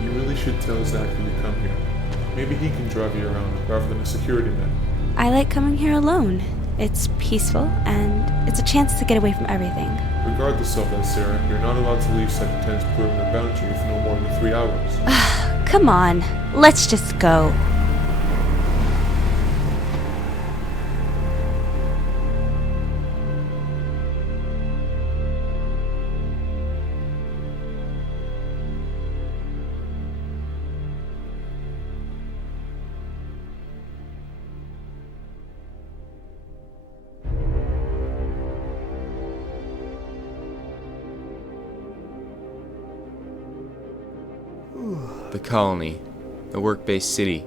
You really should tell Zack when you come here. Maybe he can drive you around rather than a security man. I like coming here alone. It's peaceful, and it's a chance to get away from everything. Regardless of that, Sarah, you're not allowed to leave Sector 10's perimeter boundary for no more than 3 hours. Come on, let's just go. The colony, a work-based city.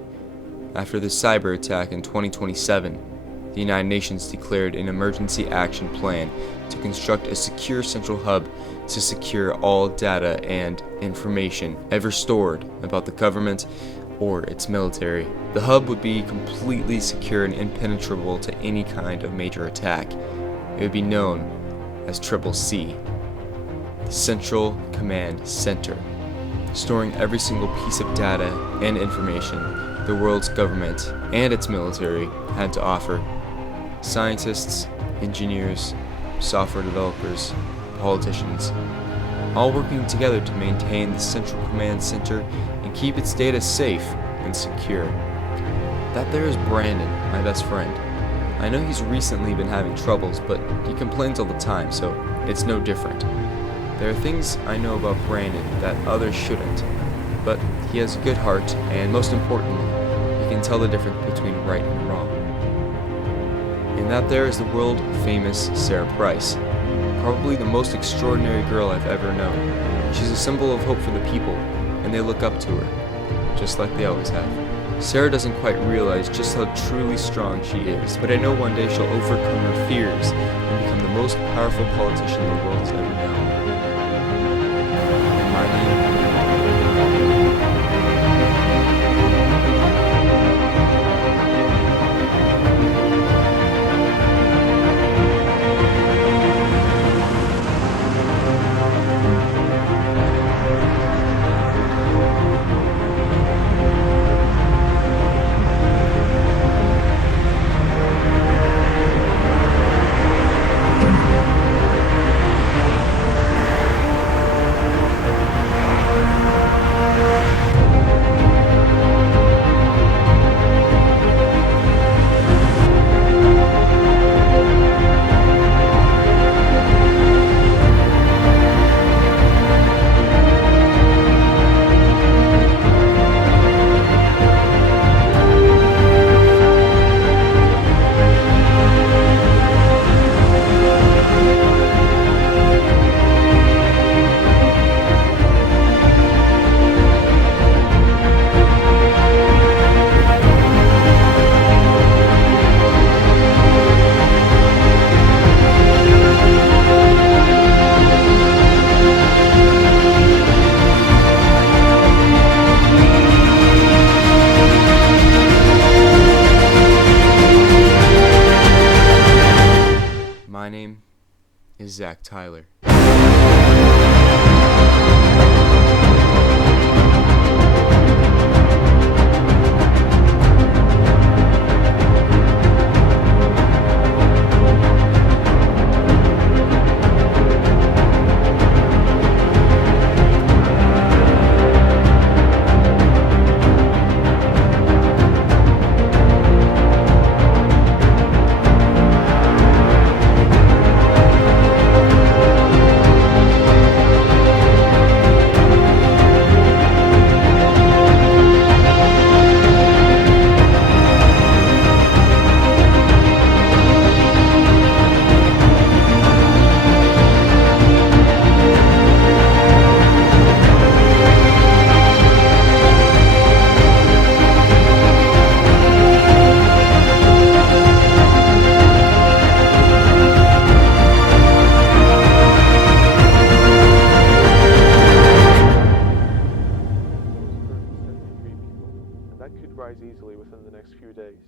After the cyber attack in 2027, the United Nations declared an emergency action plan to construct a secure central hub to secure all data and information ever stored about the government or its military. The hub would be completely secure and impenetrable to any kind of major attack. It would be known as CCC, the Central Command Center, storing every single piece of data and information the world's government and its military had to offer. Scientists, engineers, software developers, politicians, all working together to maintain the Central Command Center and keep its data safe and secure. That there is Brandon, my best friend. I know he's recently been having troubles, but he complains all the time, so it's no different. There are things I know about Brandon that others shouldn't, but he has a good heart, and most importantly, he can tell the difference between right and wrong. And that there is the world-famous Sarah Price, probably the most extraordinary girl I've ever known. She's a symbol of hope for the people, and they look up to her, just like they always have. Sarah doesn't quite realize just how truly strong she is, but I know one day she'll overcome her fears and become the most powerful politician the world has ever known. And my name is Zack Tyler. rise easily within the next few days.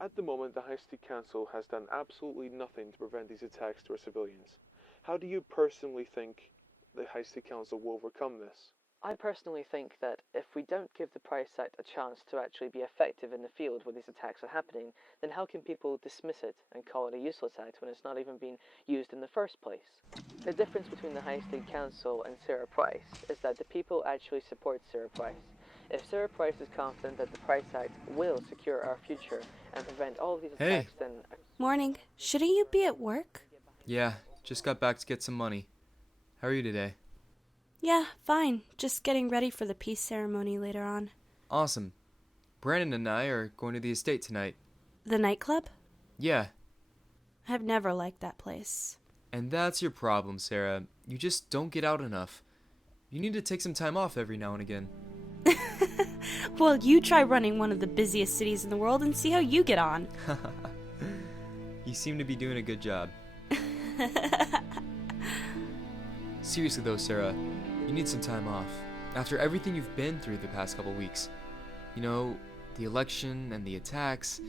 At the moment, the High State Council has done absolutely nothing to prevent these attacks to our civilians. How do you personally think the High State Council will overcome this? I personally think that if we don't give the Price Act a chance to actually be effective in the field where these attacks are happening, then how can people dismiss it and call it a useless act when it's not even being used in the first place? The difference between the High State Council and Sarah Price is that the people actually support Sarah Price. If Sarah Price is confident that the Price Act will secure our future and prevent all of these attacks, then... Morning. Shouldn't you be at work? Yeah, just got back to get some money. How are you today? Yeah, fine. Just getting ready for the peace ceremony later on. Awesome. Brandon and I are going to the estate tonight. The nightclub? Yeah. I've never liked that place. And that's your problem, Sarah. You just don't get out enough. You need to take some time off every now and again. Well, you try running one of the busiest cities in the world and see how you get on. You seem to be doing a good job. Seriously though, Sarah, you need some time off. After everything you've been through the past couple weeks. You know, the election and the attacks,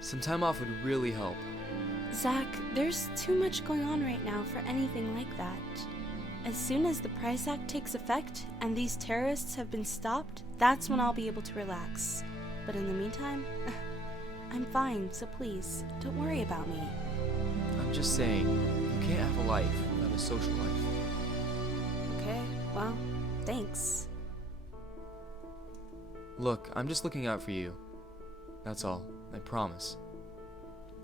some time off would really help. Zack, there's too much going on right now for anything like that. As soon as the Price Act takes effect and these terrorists have been stopped, that's when I'll be able to relax. But in the meantime, I'm fine, so please, don't worry about me. I'm just saying, you can't have a life without a social life. Okay, well, thanks. Look, I'm just looking out for you. That's all, I promise.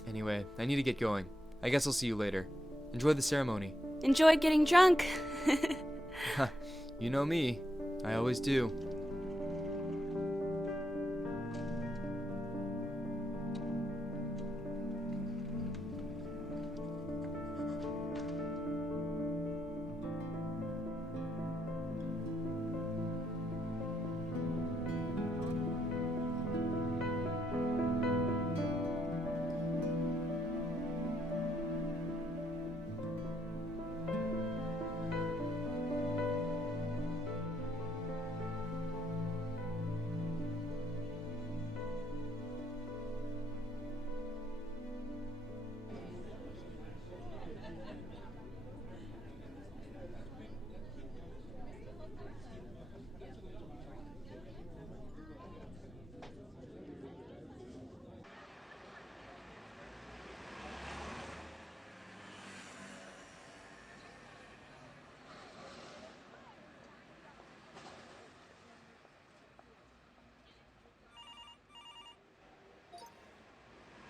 Anyway, I need to get going. I guess I'll see you later. Enjoy the ceremony. Enjoy getting drunk! You know me. I always do.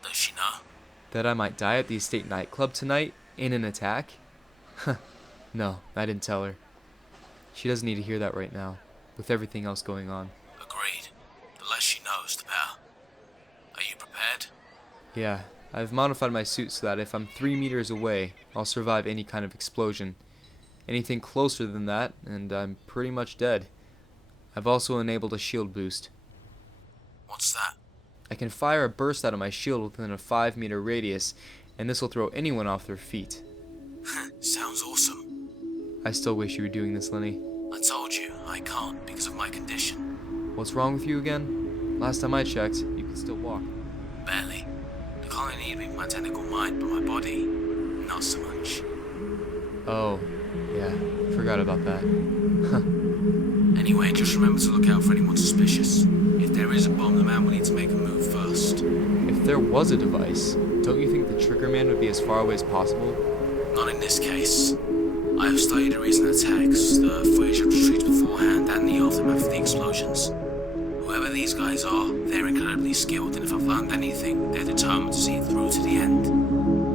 Does she know? That I might die at the estate nightclub tonight in an attack? No, I didn't tell her. She doesn't need to hear that right now, with everything else going on. Agreed. The less she knows, the better. Are you prepared? Yeah, I've modified my suit so that if I'm 3 meters away, I'll survive any kind of explosion. Anything closer than that, and I'm pretty much dead. I've also enabled a shield boost. What's that? I can fire a burst out of my shield within a 5-meter radius, and this will throw anyone off their feet. Sounds awesome. I still wish you were doing this, Lenny. I told you, I can't because of my condition. What's wrong with you again? Last time I checked, you could still walk. Barely. The colony needed me for my technical mind, but my body, not so much. Oh, yeah, forgot about that. Anyway, just remember to look out for anyone suspicious. If there is a bomb, the man will need to make a move first. If there was a device, don't you think the trigger man would be as far away as possible? Not in this case. I have studied the recent attacks, the footage of the streets beforehand, and the aftermath of the explosions. Whoever these guys are, they're incredibly skilled, and if I've learned anything, they're determined to see it through to the end.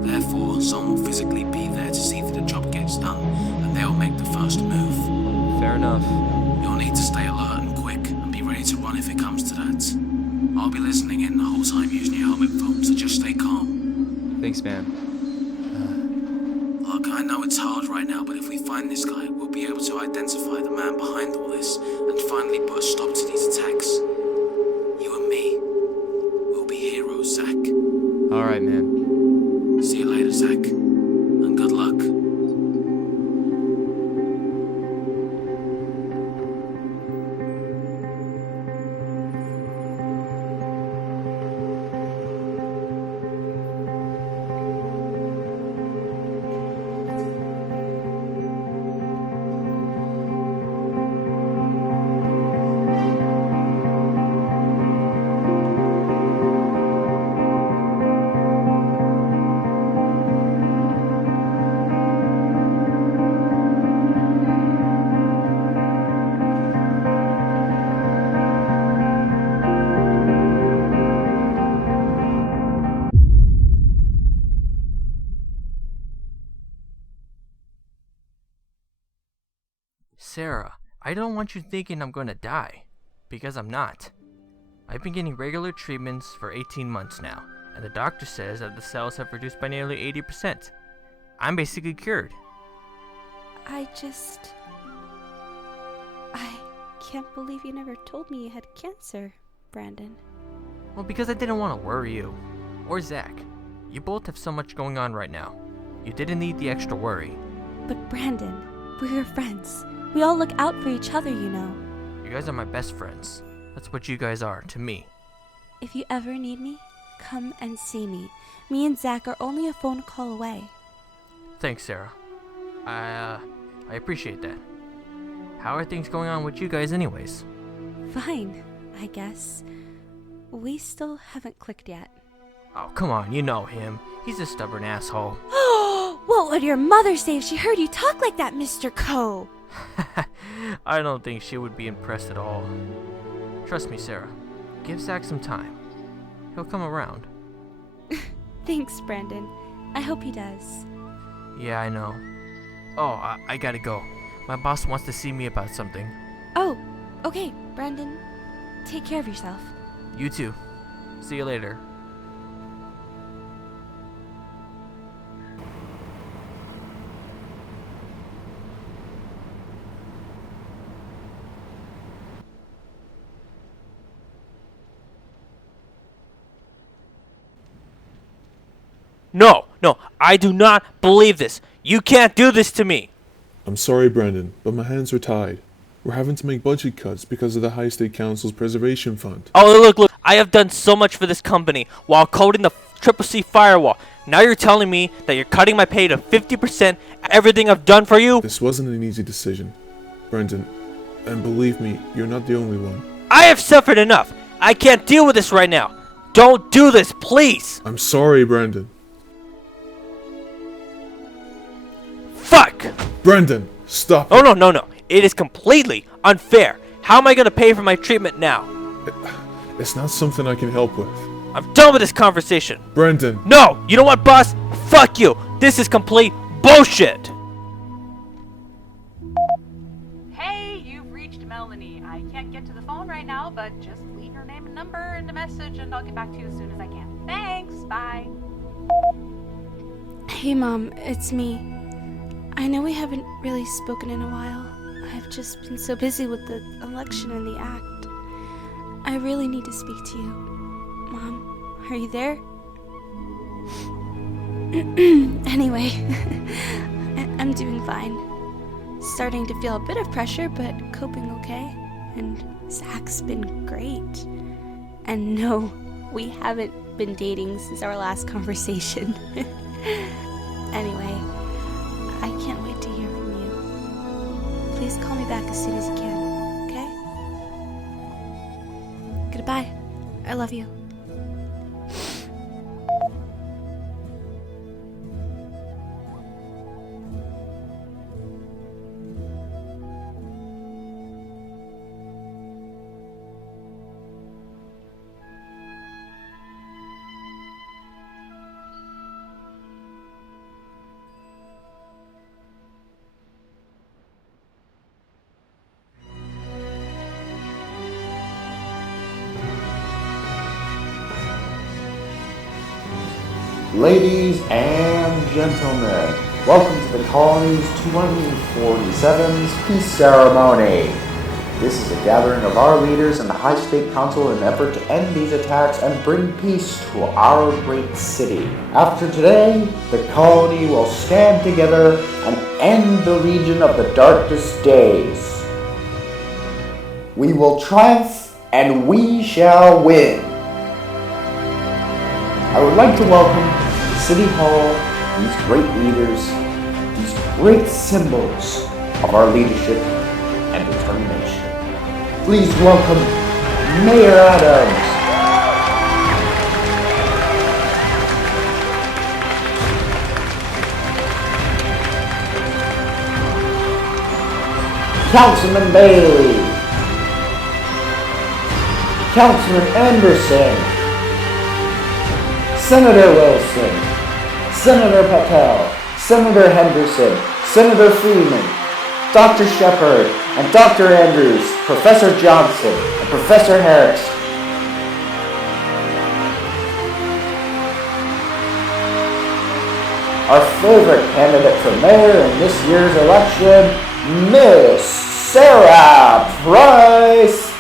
Therefore, someone will physically be there to see that the job gets done, and they'll make the first move. Fair enough. You'll need to stay alert and quick, and be ready to run if it comes to that. I'll be listening in the whole time using your helmet phone, so just stay calm. Thanks, man. Look, I know it's hard right now, but if we find this guy, we'll be able to identify the man behind all this, and finally put a stop to these attacks. You and me, we'll be heroes, Zack. Alright, man. See you later, Zack, and good luck. I don't want you thinking I'm gonna die, because I'm not. I've been getting regular treatments for 18 months now, and the doctor says that the cells have reduced by nearly 80%. I'm basically cured. I can't believe you never told me you had cancer, Brandon. Well, because I didn't want to worry you. Or Zack. You both have so much going on right now. You didn't need the extra worry. But Brandon, we're your friends. We all look out for each other, you know. You guys are my best friends. That's what you guys are to me. If you ever need me, come and see me. Me and Zack are only a phone call away. Thanks, Sarah. I appreciate that. How are things going on with you guys anyways? Fine, I guess. We still haven't clicked yet. Oh, come on, you know him. He's a stubborn asshole. What would your mother say if she heard you talk like that, Mr. Coe? I don't think she would be impressed at all. Trust me, Sarah. Give Zack some time. He'll come around. Thanks, Brandon. I hope he does. Yeah, I know. Oh, I gotta go. My boss wants to see me about something. Oh, okay, Brandon. Take care of yourself. You too. See you later. No, I do not believe this. You can't do this to me. I'm sorry, Brandon, but my hands are tied. We're having to make budget cuts because of the High State Council's preservation fund. Oh, look. I have done so much for this company while coding the Triple C firewall. Now you're telling me that you're cutting my pay to 50% everything I've done for you? This wasn't an easy decision, Brandon. And believe me, you're not the only one. I have suffered enough. I can't deal with this right now. Don't do this, please. I'm sorry, Brandon. Fuck! Brandon, stop. Oh, no. It is completely unfair. How am I going to pay for my treatment now? It's not something I can help with. I'm done with this conversation. Brandon. No! You know what, boss? Fuck you! This is complete bullshit! Hey, you've reached Melanie. I can't get to the phone right now, but just leave your name and number and a message and I'll get back to you as soon as I can. Thanks, bye. Hey, Mom, it's me. I know we haven't really spoken in a while. I've just been so busy with the election and the act. I really need to speak to you. Mom, are you there? Anyway, I'm doing fine. Starting to feel a bit of pressure, but coping okay. And Zack's been great. And no, we haven't been dating since our last conversation. Anyway, I can't wait to hear from you. Please call me back as soon as you can, okay? Goodbye. I love you. Ladies and gentlemen, welcome to the colony's 247th peace ceremony. This is a gathering of our leaders and the High State Council in an effort to end these attacks and bring peace to our great city. After today, the colony will stand together and end the region of the darkest days. We will triumph and we shall win. I would like to welcome to City Hall these great leaders, these great symbols of our leadership and determination. Please welcome Mayor Adams, Councilman Bailey, Councilman Anderson, Senator Wilson, Senator Patel, Senator Henderson, Senator Freeman, Dr. Shepard, and Dr. Andrews, Professor Johnson, and Professor Harris. Our favorite candidate for mayor in this year's election, Miss Sarah Price.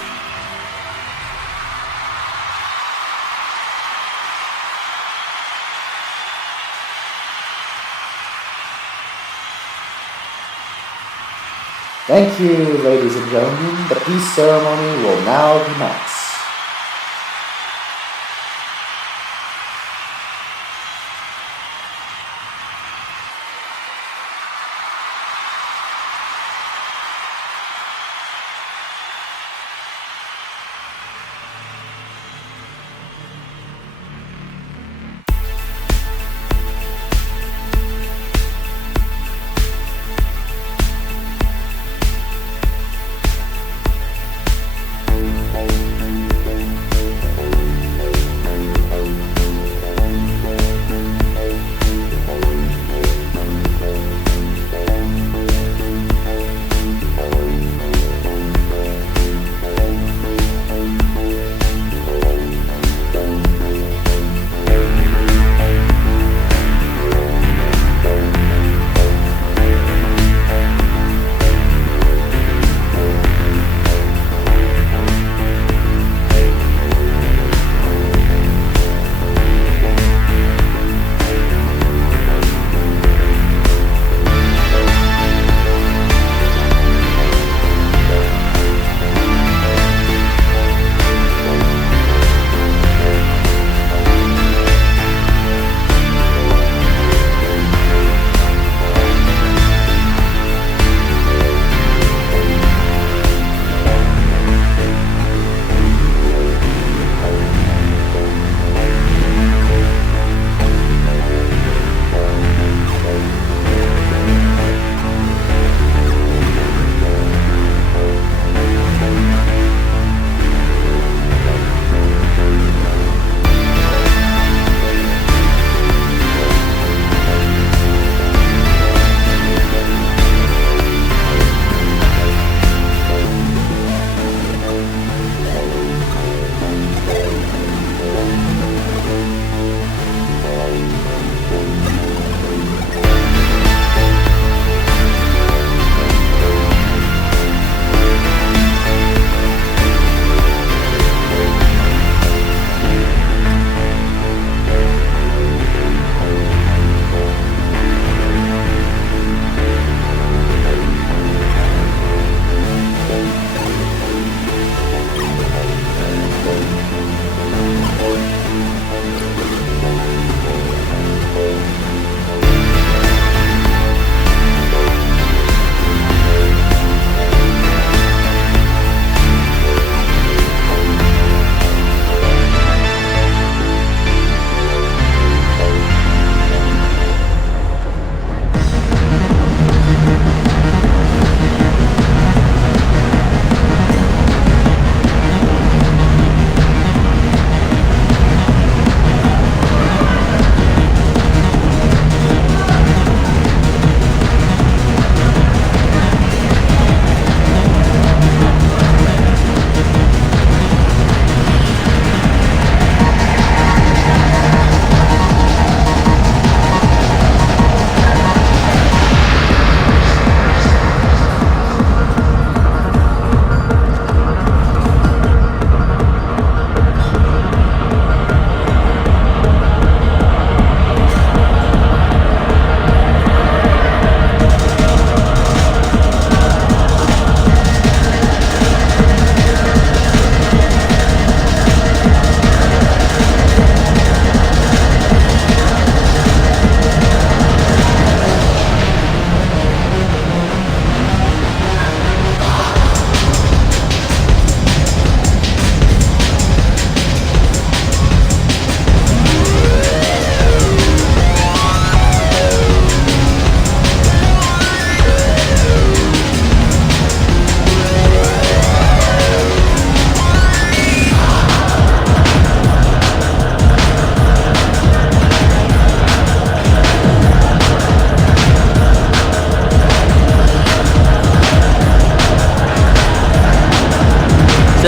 Thank you, ladies and gentlemen. The peace ceremony will now commence.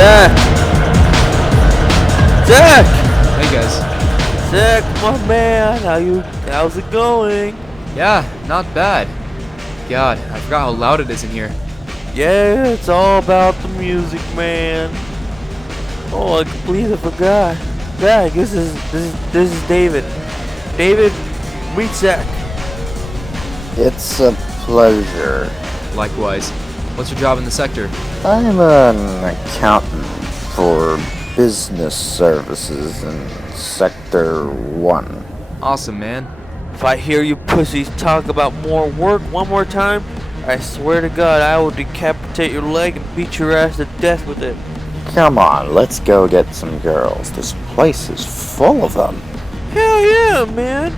Zack! Zack! Hey guys. Zack, my man, how's it going? Yeah, not bad. God, I forgot how loud it is in here. Yeah, it's all about the music, man. Oh, I completely forgot. Zack, this is David. David, meet Zack. It's a pleasure. Likewise. What's your job in the sector? I'm an accountant for business services in Sector 1. Awesome, man. If I hear you pussies talk about more work one more time, I swear to God I will decapitate your leg and beat your ass to death with it. Come on, let's go get some girls. This place is full of them. Hell yeah, man!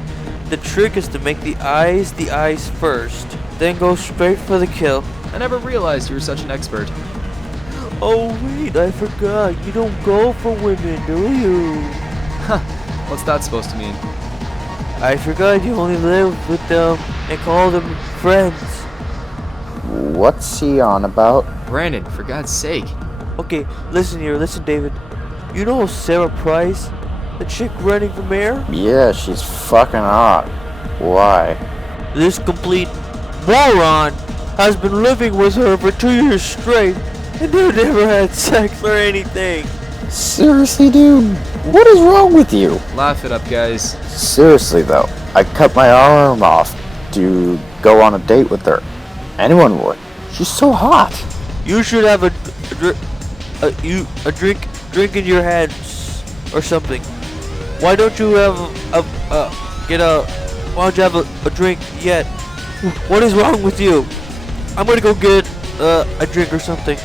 The trick is to make the eyes first, then go straight for the kill. I never realized you were such an expert. Oh wait, I forgot. You don't go for women, do you? Huh. What's that supposed to mean? I forgot you only live with them and call them friends. What's he on about? Brandon, for God's sake. Okay, listen, David. You know Sarah Price? The chick running for mayor? Yeah, she's fucking hot. Why? This complete moron has been living with her for 2 years straight, and they've never had sex or anything. Seriously, dude? What is wrong with you? Laugh it up, guys. Seriously, though, I cut my arm off to go on a date with her. Anyone would. She's so hot. You should have a drink in your hands or something. Why don't you have why don't you have a drink yet? What is wrong with you? I'm gonna go get a drink or something.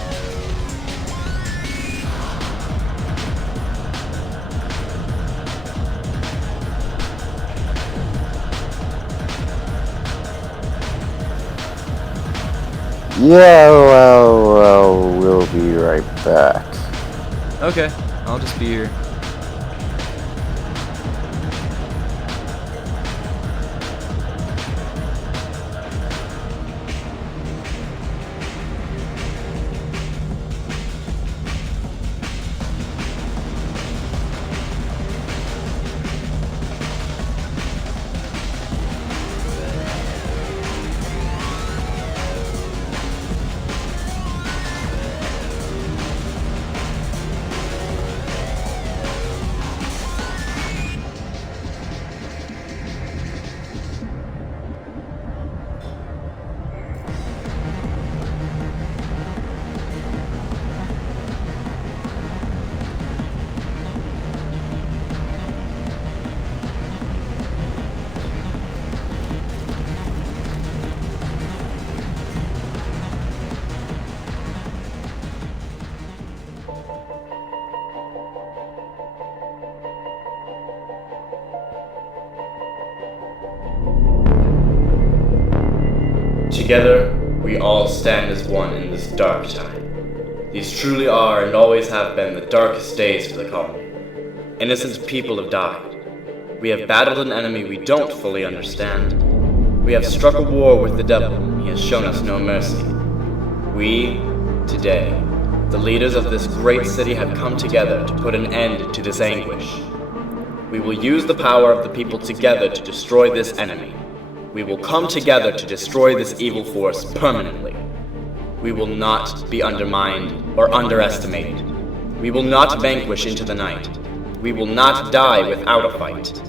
Yeah, well, we'll be right back. Okay, I'll just be here. Together, we all stand as one in this dark time. These truly are and always have been the darkest days for the colony. Innocent people have died. We have battled an enemy we don't fully understand. We have struck a war with the devil, and he has shown us no mercy. We, today, the leaders of this great city have come together to put an end to this anguish. We will use the power of the people together to destroy this enemy. We will come together to destroy this evil force permanently. We will not be undermined or underestimated. We will not vanquish into the night. We will not die without a fight.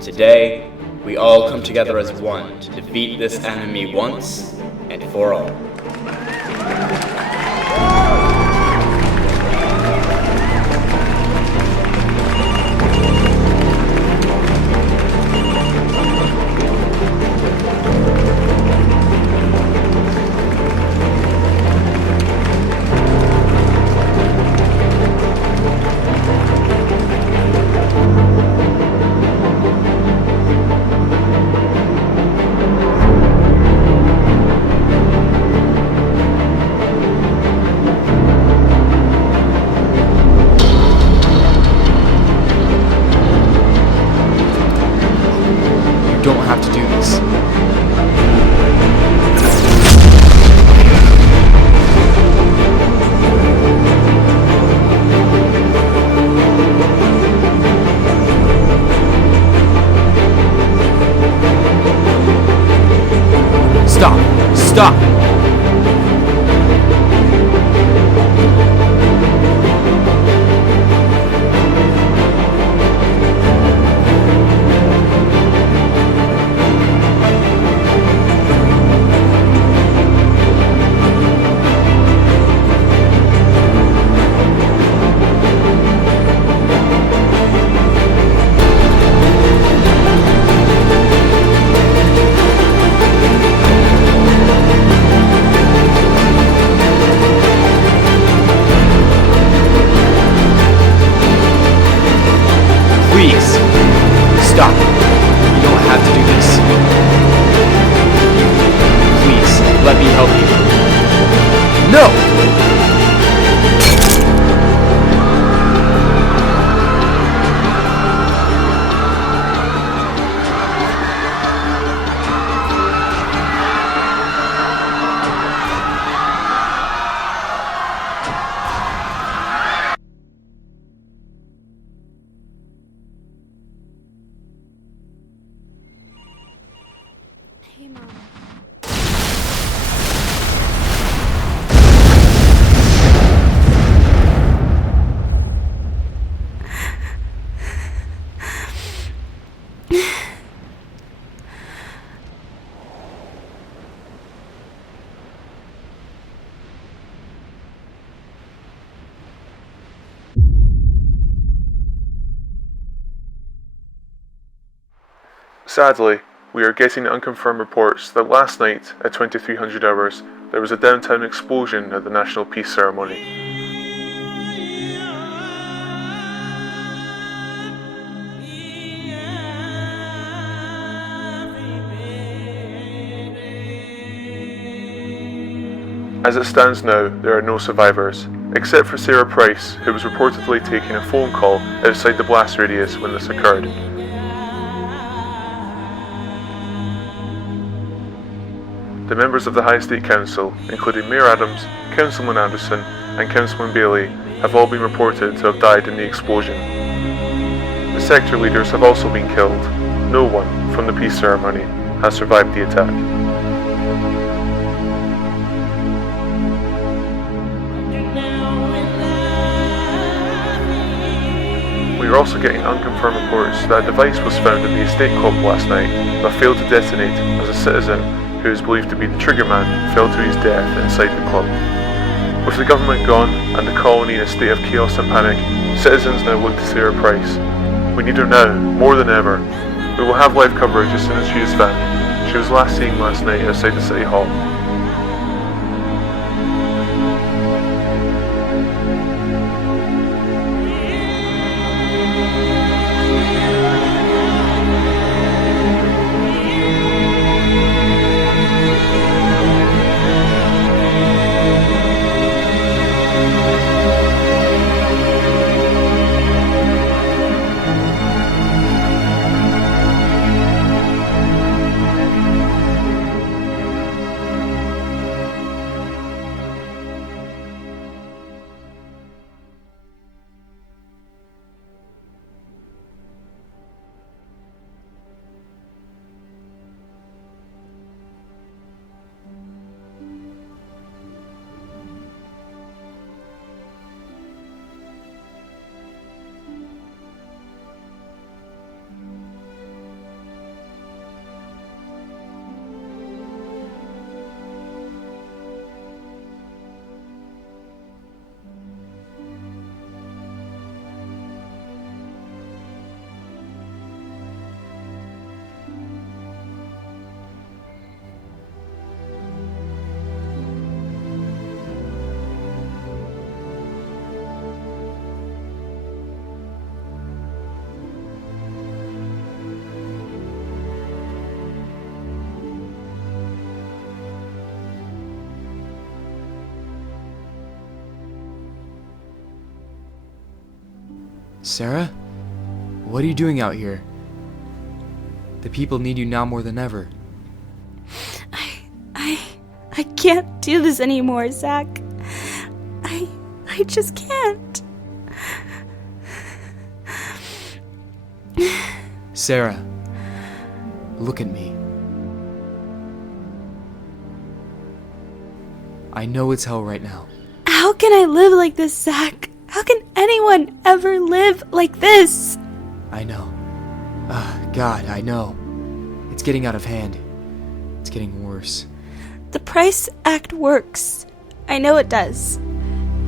Today, we all come together as one to defeat this enemy once and for all. Stop! Stop! Please, stop. You don't have to do this. Please, let me help you. No! Hey, Mom. Sadly, we are getting unconfirmed reports that last night, at 2300 hours, there was a downtown explosion at the National Peace Ceremony. As it stands now, there are no survivors, except for Sarah Price, who was reportedly taking a phone call outside the blast radius when this occurred. The members of the High State Council, including Mayor Adams, Councilman Anderson, and Councilman Bailey, have all been reported to have died in the explosion. The sector leaders have also been killed. No one from the peace ceremony has survived the attack. We are also getting unconfirmed reports that a device was found at the estate club last night but failed to detonate as a citizen who is believed to be the triggerman fell to his death inside the club. With the government gone and the colony in a state of chaos and panic, citizens now look to Sarah Price. We need her now, more than ever. We will have live coverage as soon as she is found. She was last seen last night outside the City Hall. Sarah? What are you doing out here? The people need you now more than ever. I can't do this anymore, Zack. I just can't. Sarah, look at me. I know it's hell right now. How can I live like this, Zack? How can anyone ever live like this? I know. God, I know. It's getting out of hand. It's getting worse. The Price Act works. I know it does.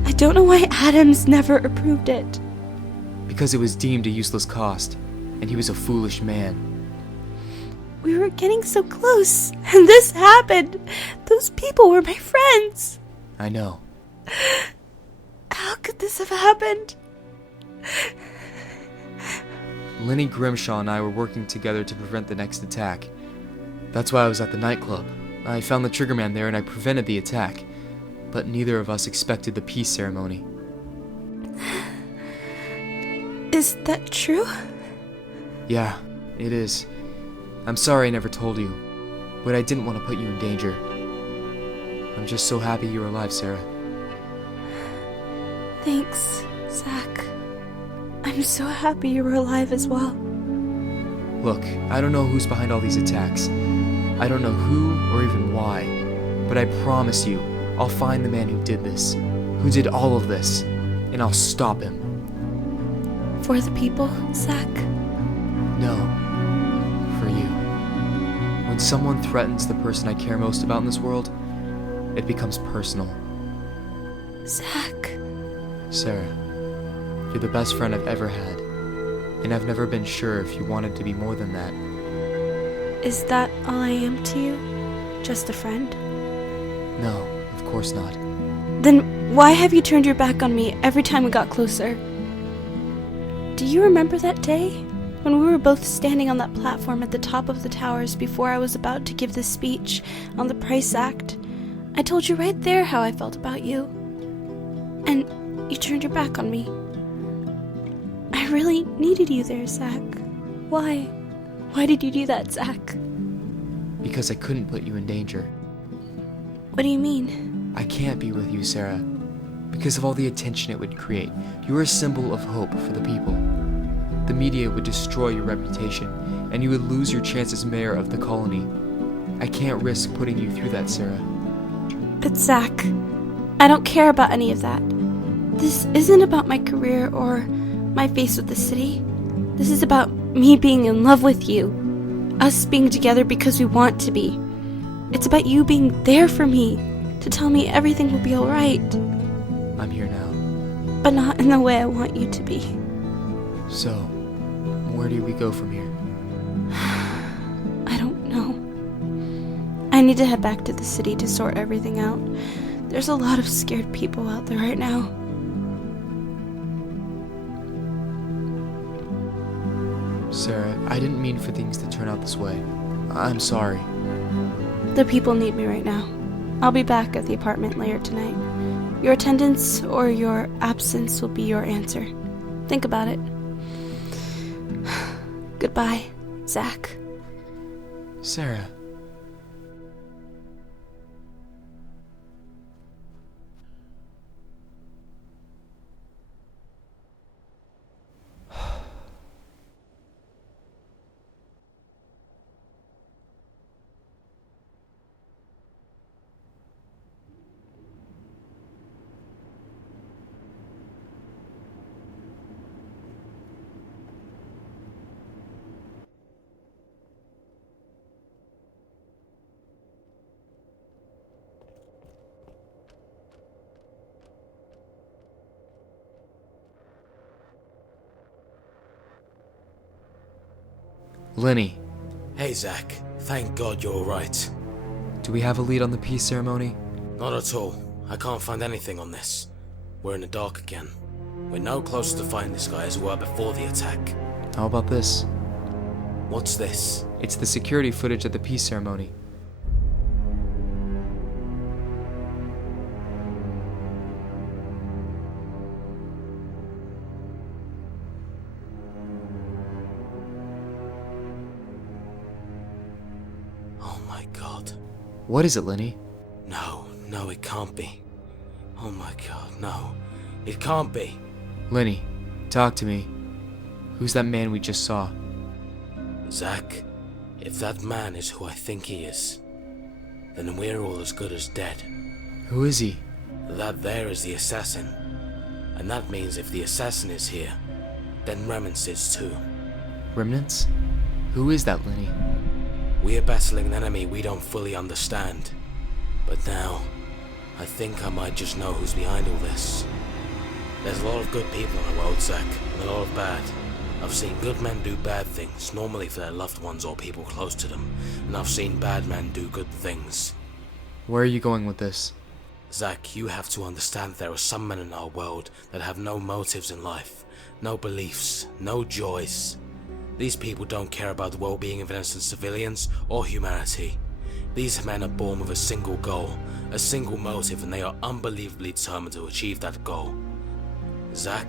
I don't know why Adams never approved it. Because it was deemed a useless cost, and he was a foolish man. We were getting so close, and this happened. Those people were my friends. I know. How could this have happened? Lenny, Grimshaw, and I were working together to prevent the next attack. That's why I was at the nightclub. I found the triggerman there and I prevented the attack. But neither of us expected the peace ceremony. Is that true? Yeah, it is. I'm sorry I never told you, but I didn't want to put you in danger. I'm just so happy you're alive, Sarah. Thanks, Zack. I'm so happy you were alive as well. Look, I don't know who's behind all these attacks. I don't know who or even why, but I promise you, I'll find the man who did this, who did all of this, and I'll stop him. For the people, Zack? No, for you. When someone threatens the person I care most about in this world, it becomes personal. Zack. Sarah, you're the best friend I've ever had, and I've never been sure if you wanted to be more than that. Is that all I am to you? Just a friend? No, of course not. Then why have you turned your back on me every time we got closer? Do you remember that day? When we were both standing on that platform at the top of the towers before I was about to give this speech on the Price Act? I told you right there how I felt about you. And you turned your back on me. I really needed you there, Zack. Why? Why did you do that, Zack? Because I couldn't put you in danger. What do you mean? I can't be with you, Sarah. Because of all the attention it would create. You're a symbol of hope for the people. The media would destroy your reputation, and you would lose your chance as mayor of the colony. I can't risk putting you through that, Sarah. But Zack, I don't care about any of that. This isn't about my career or my face with the city. This is about me being in love with you. Us being together because we want to be. It's about you being there for me, to tell me everything will be alright. I'm here now. But not in the way I want you to be. So, where do we go from here? I don't know. I need to head back to the city to sort everything out. There's a lot of scared people out there right now. Sarah, I didn't mean for things to turn out this way. I'm sorry. The people need me right now. I'll be back at the apartment later tonight. Your attendance or your absence will be your answer. Think about it. Goodbye, Zack. Sarah. Lenny. Hey, Zack. Thank God you're alright. Do we have a lead on the peace ceremony? Not at all. I can't find anything on this. We're in the dark again. We're no closer to finding this guy as we were before the attack. How about this? What's this? It's the security footage at the peace ceremony. Oh my God. What is it, Lenny? No, it can't be. Oh my God, no. It can't be. Lenny, talk to me. Who's that man we just saw? Zack, if that man is who I think he is, then we're all as good as dead. Who is he? That there is the assassin. And that means if the assassin is here, then Remnants is too. Remnants? Who is that, Lenny? We are battling an enemy we don't fully understand. But now, I think I might just know who's behind all this. There's a lot of good people in the world, Zack, and a lot of bad. I've seen good men do bad things, normally for their loved ones or people close to them, and I've seen bad men do good things. Where are you going with this? Zack, you have to understand there are some men in our world that have no motives in life, no beliefs, no joys. These people don't care about the well-being of innocent civilians or humanity. These men are born with a single goal, a single motive, and they are unbelievably determined to achieve that goal. Zack,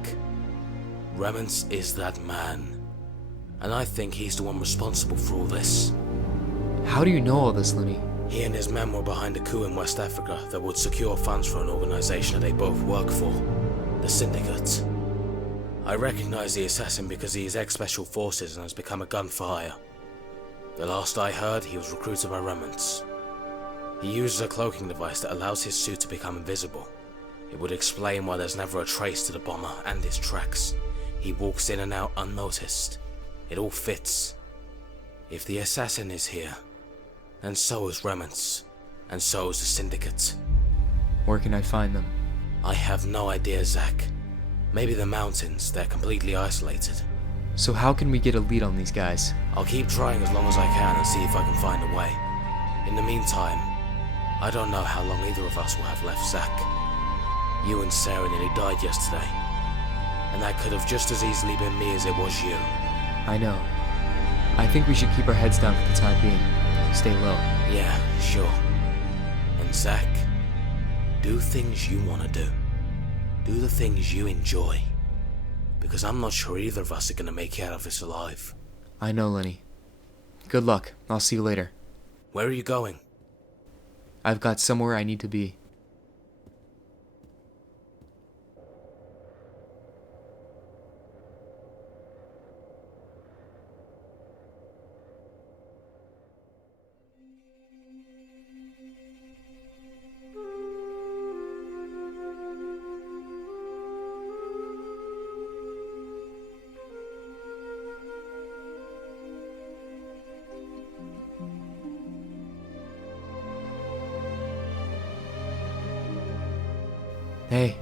Remnants is that man, and I think he's the one responsible for all this. How do you know all this, Lenny? He and his men were behind a coup in West Africa that would secure funds for an organization that they both work for, the Syndicate. I recognize the assassin because he is ex-Special Forces and has become a gun for hire. The last I heard, he was recruited by Remnants. He uses a cloaking device that allows his suit to become invisible. It would explain why there's never a trace to the bomber and his tracks. He walks in and out unnoticed. It all fits. If the assassin is here, then so is Remnants, and so is the Syndicate. Where can I find them? I have no idea, Zack. Maybe the mountains, they're completely isolated. So how can we get a lead on these guys? I'll keep trying as long as I can and see if I can find a way. In the meantime, I don't know how long either of us will have left, Zack. You and Sarah nearly died yesterday, and that could have just as easily been me as it was you. I know. I think we should keep our heads down for the time being. Stay low. Yeah, sure. And Zack, do things you want to do. Do the things you enjoy. Because I'm not sure either of us are going to make it out of this alive. I know, Lenny. Good luck. I'll see you later. Where are you going? I've got somewhere I need to be. Hey.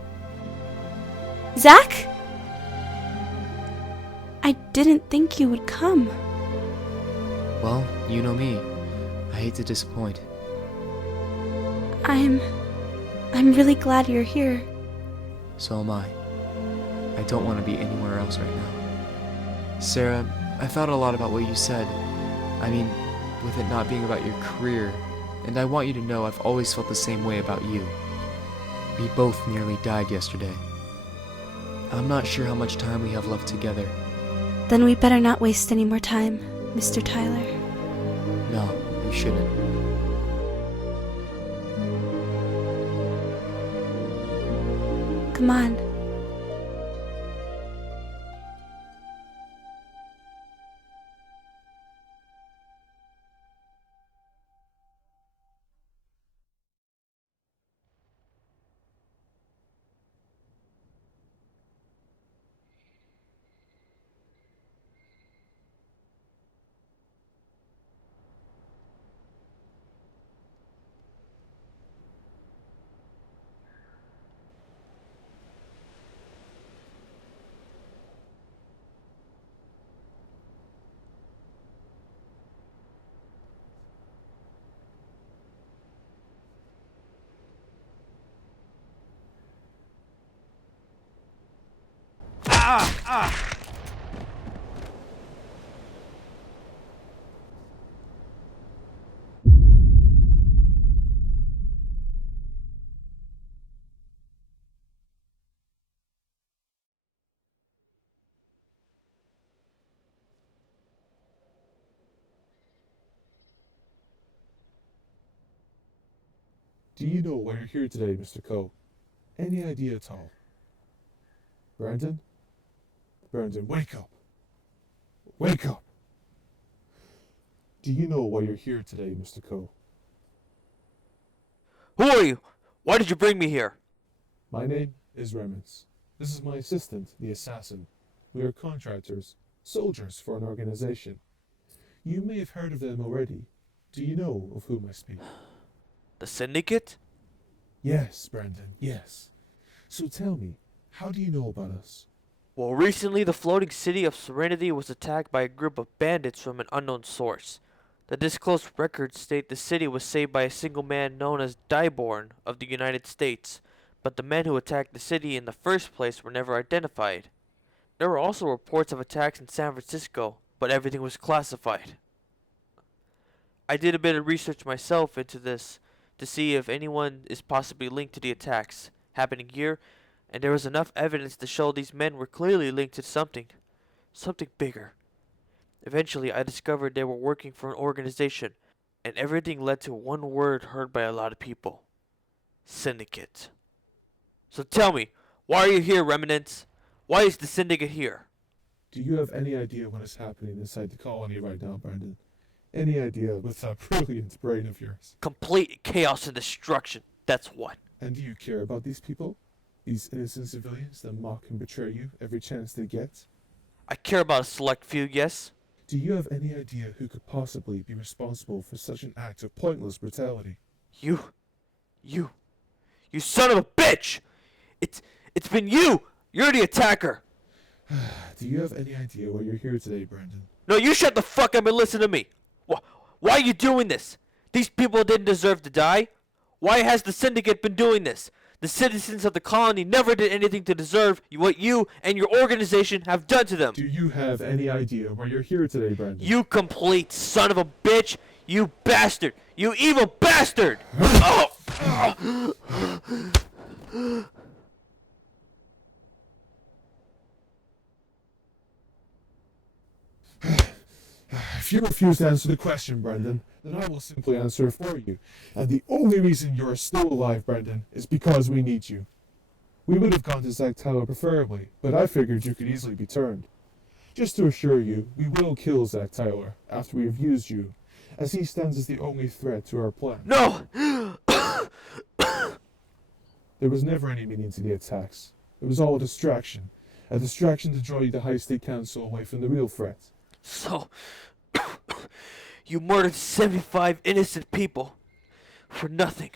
Zack? I didn't think you would come. Well, you know me. I hate to disappoint. I'm really glad you're here. So am I. I don't want to be anywhere else right now. Sarah, I thought a lot about what you said. I mean, with it not being about your career, and I want you to know I've always felt the same way about you. We both nearly died yesterday. I'm not sure how much time we have left together. Then we better not waste any more time, Mr. Tyler. No, we shouldn't. Come on. Do you know why you're here today, Mr. Coe? Any idea at all? Brandon? Brandon, wake up! Wake up! Do you know why you're here today, Mr. Coe? Who are you? Why did you bring me here? My name is Remens. This is my assistant, the assassin. We are contractors, soldiers for an organization. You may have heard of them already. Do you know of whom I speak? The Syndicate? Yes, Brandon, yes. So tell me, how do you know about us? Well, recently the floating city of Serenity was attacked by a group of bandits from an unknown source. The disclosed records state the city was saved by a single man known as Dieborn of the United States, but the men who attacked the city in the first place were never identified. There were also reports of attacks in San Francisco, but everything was classified. I did a bit of research myself into this to see if anyone is possibly linked to the attacks happening here, and there was enough evidence to show these men were clearly linked to something bigger. Eventually, I discovered they were working for an organization, and everything led to one word heard by a lot of people. Syndicate. So tell me, why are you here, Remnants? Why is the Syndicate here? Do you have any idea what is happening inside the colony right now, Brandon? Any idea with that brilliant brain of yours? Complete chaos and destruction, that's what. And do you care about these people? These innocent civilians that mock and betray you every chance they get? I care about a select few, yes. Do you have any idea who could possibly be responsible for such an act of pointless brutality? You son of a bitch! It's been you! You're the attacker! Do you have any idea why you're here today, Brandon? No, you shut the fuck up and listen to me! Why are you doing this? These people didn't deserve to die. Why has the Syndicate been doing this? The citizens of the colony never did anything to deserve what you and your organization have done to them. Do you have any idea why you're here today, Brandon? You complete son of a bitch! You bastard! You evil bastard! Oh! If you refuse to answer the question, Brendan, then I will simply answer it for you. And the only reason you are still alive, Brendan, is because we need you. We would have gone to Zack Tyler preferably, but I figured you could easily be turned. Just to assure you, we will kill Zack Tyler after we have used you, as he stands as the only threat to our plan. No! There was never any meaning to the attacks. It was all a distraction to draw you the High State Council away from the real threat. So, you murdered 75 innocent people for nothing.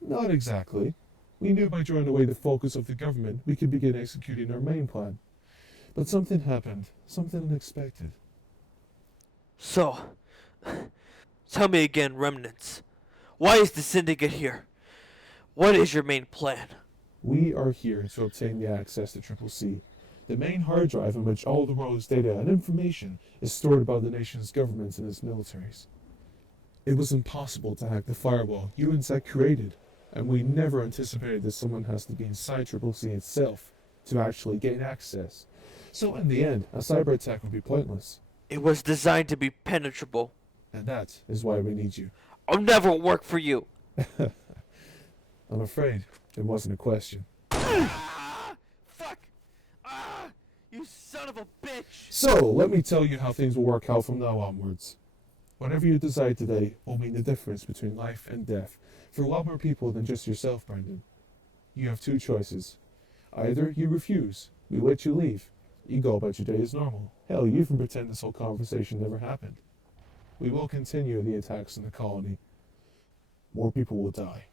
Not exactly. We knew by drawing away the focus of the government we could begin executing our main plan. But something happened, something unexpected. So, tell me again, Remnants. Why is the Syndicate here? What is your main plan? We are here to obtain the access to Triple C, the main hard drive in which all the world's data and information is stored about the nation's governments and its militaries. It was impossible to hack the firewall you and Zack created, and we never anticipated that someone has to be inside Triple C itself to actually gain access. So in the end, a cyber attack would be pointless. It was designed to be penetrable. And that is why we need you. I'll never work for you. I'm afraid it wasn't a question. Fuck! You son of a bitch! So, let me tell you how things will work out from now onwards. Whatever you decide today will mean the difference between life and death for a lot more people than just yourself, Brendan. You have two choices. Either you refuse, we let you leave. You go about your day as normal. Hell, you even pretend this whole conversation never happened. We will continue the attacks in the colony. More people will die.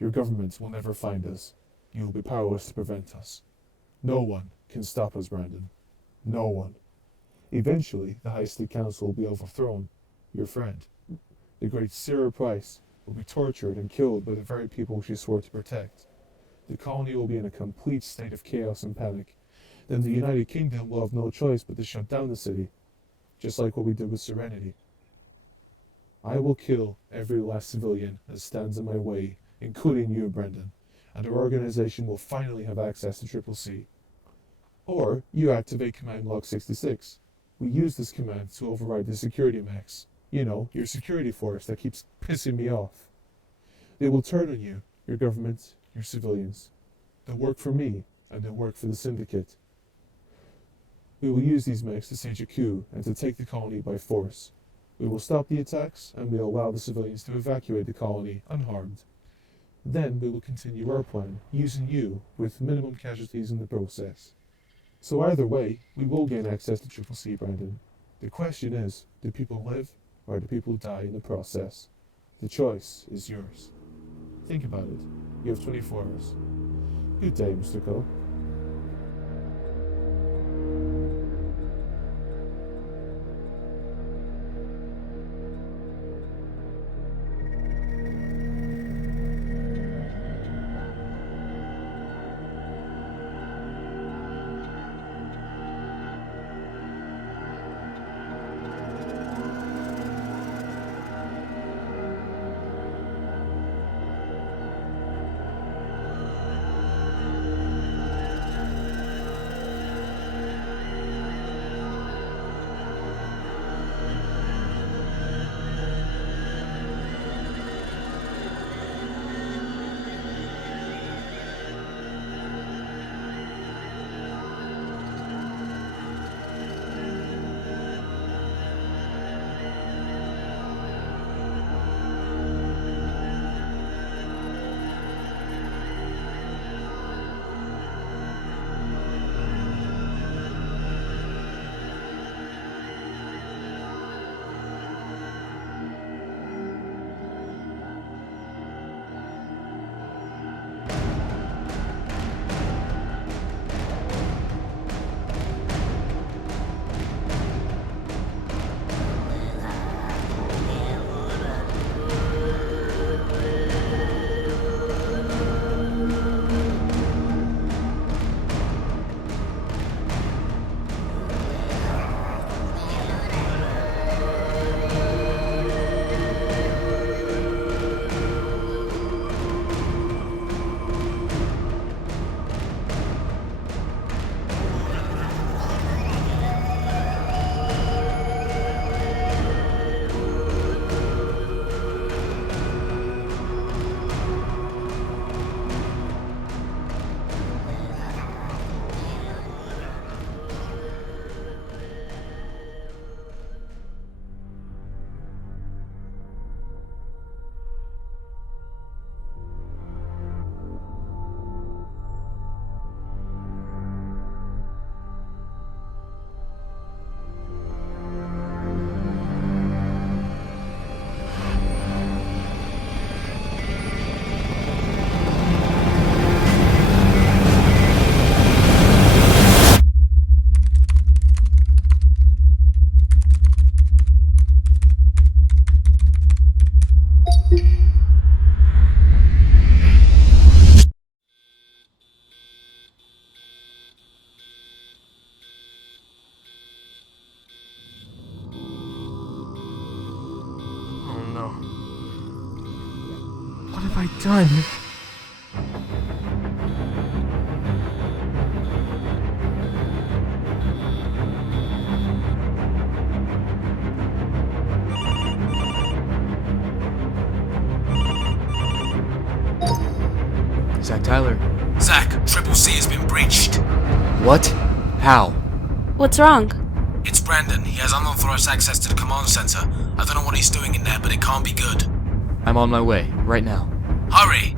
Your governments will never find us. You will be powerless to prevent us. No one can stop us, Brandon. No one. Eventually, the High State Council will be overthrown. Your friend, the great Sarah Price, will be tortured and killed by the very people she swore to protect. The colony will be in a complete state of chaos and panic. Then the United Kingdom will have no choice but to shut down the city, just like what we did with Serenity. I will kill every last civilian that stands in my way, including you, Brendan, and our organization will finally have access to Triple C. Or you activate Command Log 66. We use this command to override the security max. You know, your security force that keeps pissing me off. They will turn on you, your government, your civilians. They'll work for me, and they'll work for the Syndicate. We will use these mechs to stage a coup and to take the colony by force. We will stop the attacks, and we'll allow the civilians to evacuate the colony unharmed. Then we will continue our plan, using you, with minimum casualties in the process. So either way, we will gain access to Triple C, Brandon. The question is, do people live, or do people die in the process? The choice is yours. Think about it. You have 24 hours. Good day, Mr. Cole. What have I done? Zack Tyler. Zack, Triple C has been breached. What? How? What's wrong? It's Brandon. He has unauthorized access to the command center. I don't know what he's doing in there, but it can't be good. I'm on my way, right now. Hurry!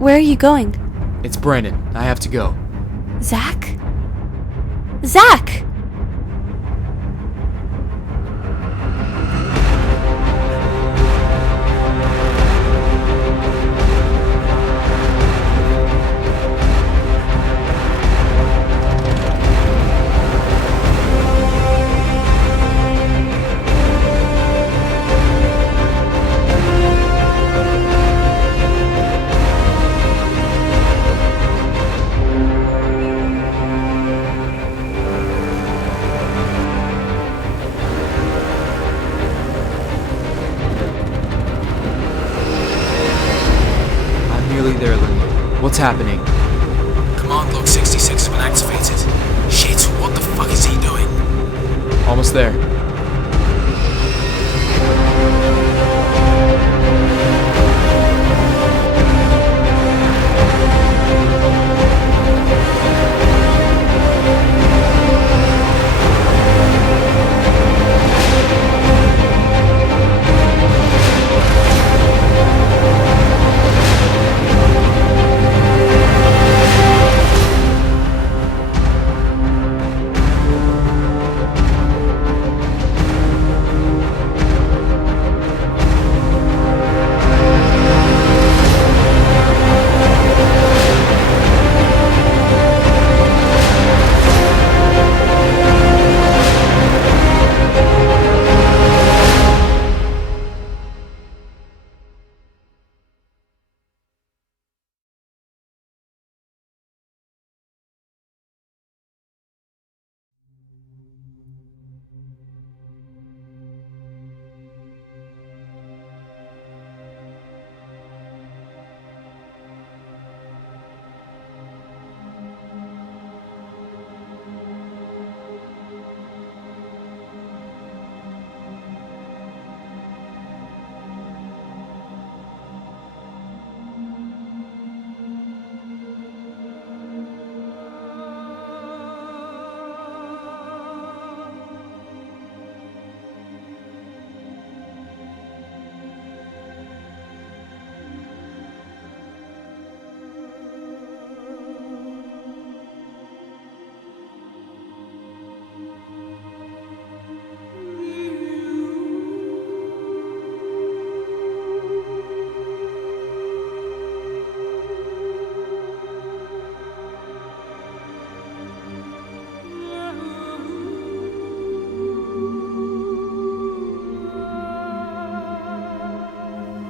Where are you going? It's Brandon. I have to go. Zack? Zack! There, Lenny. What's happening? Command log 66 has been activated. Shit, what the fuck is he doing? Almost there.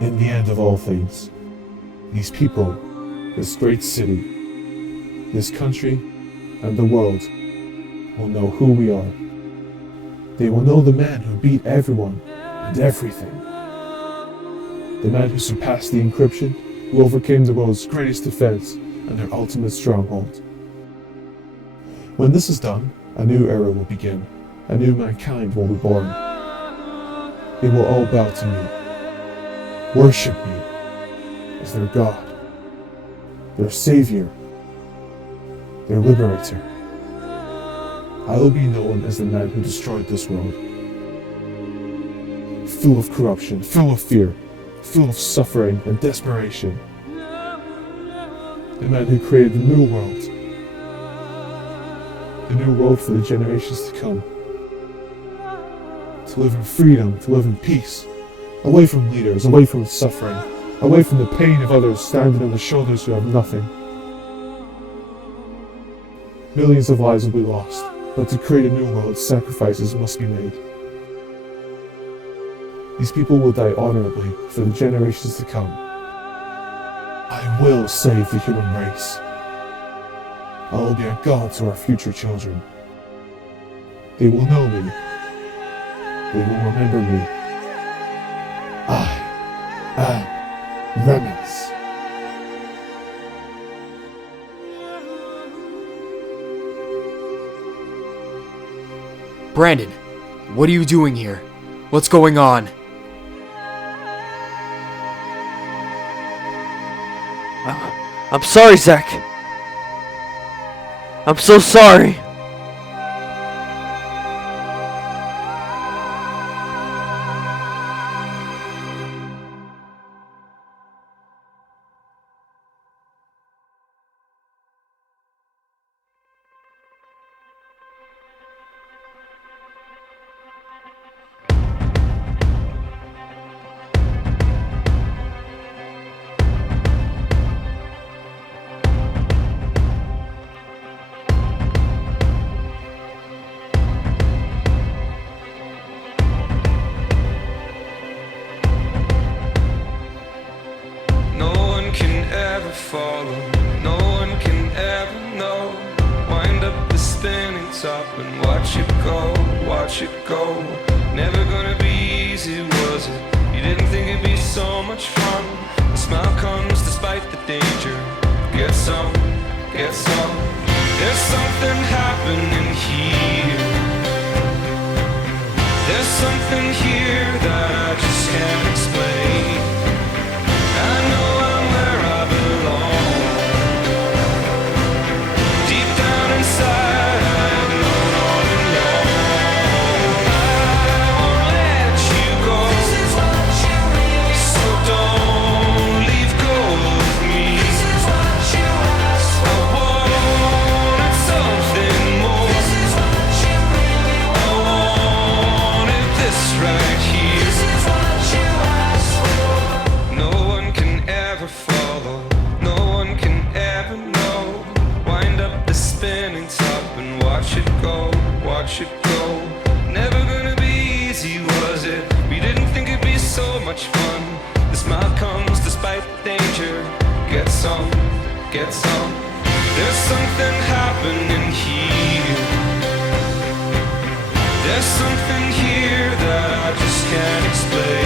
In the end of all things, these people, this great city, this country, and the world will know who we are. They will know the man who beat everyone and everything. The man who surpassed the Encryption, who overcame the world's greatest defense and their ultimate stronghold. When this is done, a new era will begin. A new mankind will be born. They will all bow to me, worship me as their God, their Savior, their Liberator. I will be known as the man who destroyed this world. Full of corruption, full of fear, full of suffering and desperation. The man who created the new world. The new world for the generations to come. To live in freedom, to live in peace. Away from leaders, away from suffering. Away from the pain of others standing on the shoulders who have nothing. Millions of lives will be lost, but to create a new world, sacrifices must be made. These people will die honorably for the generations to come. I will save the human race. I will be a god to our future children. They will know me. They will remember me. I am Remnants. Brandon, what are you doing here? What's going on? I'm sorry, Zack. I'm so sorry. Follow. No one can ever know. Wind up the spinning top and watch it go. Never gonna be easy, was it? You didn't think it'd be so much fun. The smile comes despite the danger. Get some. There's something happening here. There's something here that I just can't explain. I know I'm where I belong. Deep down inside, I have known all along. I won't let you go. This is what you need. So don't leave go of me. This is what you asked for. I wanted something more. This is what you really want. I wanted this right here. This is what you asked for. No one can ever follow. No one can ever know. Wind up the spinning top and watch it go. Never gonna be easy, was it? We didn't think it'd be so much fun. The smile comes despite the danger. Get some. There's something happening here. There's something here that I just can't explain.